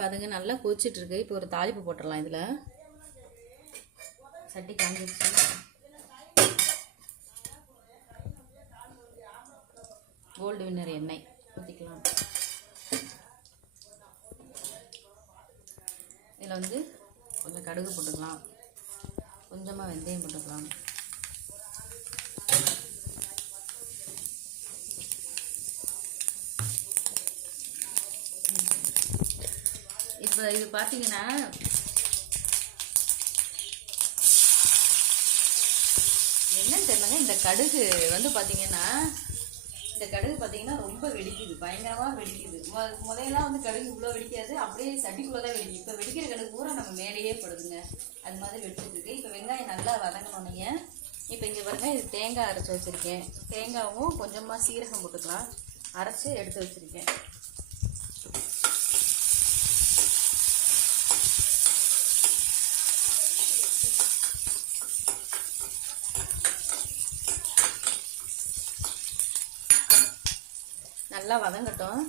இப்போ அதுங்க நல்லா கொதிச்சிட்ருக்கு. இப்போ ஒரு தாளிப்பு போட்டுடலாம். இதில் சட்டி காஞ்சிடுச்சு. கோல்டு வின்னர் எண்ணெய் ஊற்றிக்கலாம். இதில் வந்து கொஞ்சம் கடுகு போட்டுக்கலாம், கொஞ்சமாக வெந்தயம் போட்டுக்கலாம். இப்போ இது பார்த்தீங்கன்னா என்னன்னு தெரியலங்க, இந்த கடுகு வந்து பார்த்தீங்கன்னா ரொம்ப வெடிக்குது, பயங்கரமாக வெடிக்குது. முதல்லாம் வந்து கடுகு இவ்வளோ வெடிக்காது, அப்படியே சட்டிக்குள்ளே தான் வெடிக்கும். இப்போ வெடிக்கிற கடுகு பூரா நம்ம மேலேயே படுதுங்க, அது மாதிரி வெடிச்சிருக்கு. இப்போ வெங்காயம் நல்லா வதங்கணுன்னீங்க. இப்போ இங்கே பாருங்க, இது தேங்காய் அரைச்சி வச்சுருக்கேன். தேங்காயும் கொஞ்சமாக சீரகம் போட்டுக்கலாம், அரைச்சி எடுத்து வச்சுருக்கேன். நல்லா வதங்கட்டும்.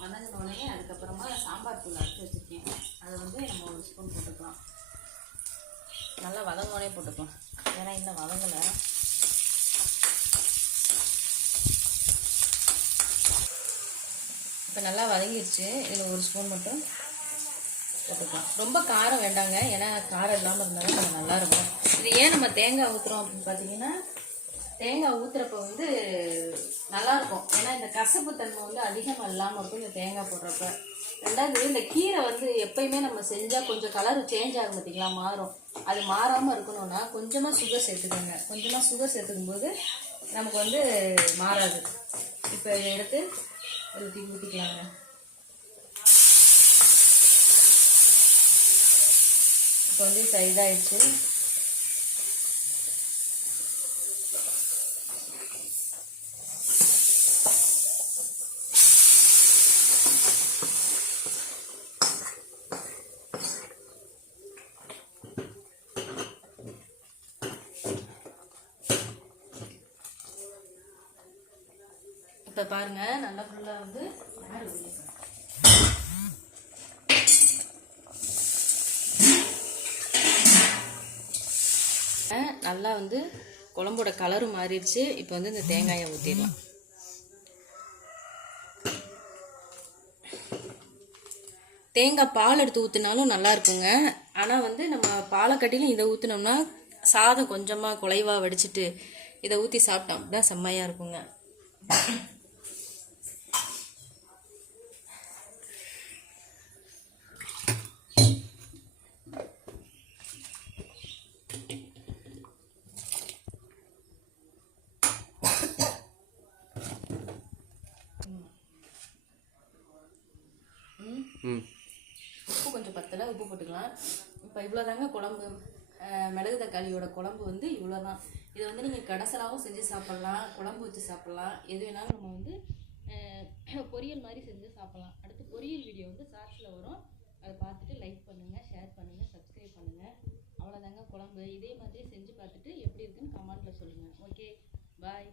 வதங்கினோடனே அதுக்கப்புறமா சாம்பார் தூள் அரைச்சி வச்சுருக்கேன், அதை வந்து நம்ம ஒரு ஸ்பூன் போட்டுக்கலாம். நல்லா வதங்கினோடனே போட்டுக்கலாம், ஏன்னா இன்னும் வதங்கலை. இப்போ நல்லா வதங்கிடுச்சு. இதில் ஒரு ஸ்பூன் மட்டும் போட்டுக்கலாம். ரொம்ப காரம் வேண்டாங்க, ஏன்னா காரம் இல்லாமல் இருந்தாலும் கொஞ்சம் நல்லாயிருக்கும். இது ஏன் நம்ம தேங்காய் ஊற்றுறோம் அப்படின்னு பார்த்தீங்கன்னா, தேங்காய் ஊற்றுறப்ப வந்து நல்லாயிருக்கும், ஏன்னா இந்த கசப்பு தன்மை வந்து அதிகமாக இல்லாமல் இருக்கும் இந்த தேங்காய் போடுறப்ப. ரெண்டாவது, இந்த கீரை வந்து எப்பயுமே நம்ம செஞ்சால் கொஞ்சம் கலர் சேஞ்ச் ஆகும் பார்த்தீங்களா, மாறும். அது மாறாமல் இருக்கணும்னா கொஞ்சமாக சுகர் சேர்த்துக்கோங்க. கொஞ்சமாக சுகர் சேர்த்துக்கும் போது நமக்கு வந்து மாறாது. இப்போ இதை எடுத்து ஊற்றிக்கலாங்க. இப்போ வந்து இதாகிடுச்சு. இப்போ பாருங்க, நல்லா ஃபுல்லாக வந்து நல்லா வந்து குழம்போட கலரும் மாறிடுச்சு. இப்போ வந்து இந்த தேங்காயை ஊற்றிடலாம். தேங்காய் பால் எடுத்து ஊற்றினாலும் நல்லா இருக்குங்க. ஆனால் வந்து நம்ம பாலை கட்டிலும் இதை ஊற்றினோம்னா சாதம் கொஞ்சமாக குலைவாக வடிச்சிட்டு இதை ஊற்றி சாப்பிட்டோம் அப்படின்னா செம்மையாக இருக்குங்க. உப்பு கொஞ்சம் பத்தலை, உப்பு போட்டுக்கலாம். இப்போ இவ்வளோதாங்க குழம்பு. மிளகு தக்காளியோட குழம்பு வந்து இவ்வளோதான். இதை வந்து நீங்கள் கடைசலாகவும் செஞ்சு சாப்பிட்லாம், குழம்பு வச்சு சாப்பிட்லாம், எது வேணாலும் நம்ம வந்து பொரியல் மாதிரி செஞ்சு சாப்பிட்லாம். அடுத்து பொரியல் வீடியோ வந்து ஷார்ட்ஸில் வரும், அதை பார்த்துட்டு லைக் பண்ணுங்கள், ஷேர் பண்ணுங்கள், சப்ஸ்கிரைப் பண்ணுங்கள். அவ்வளோதாங்க குழம்பு. இதே மாதிரி செஞ்சு பார்த்துட்டு எப்படி இருக்குன்னு கமெண்ட்டில் சொல்லுங்கள். ஓகே, பாய்.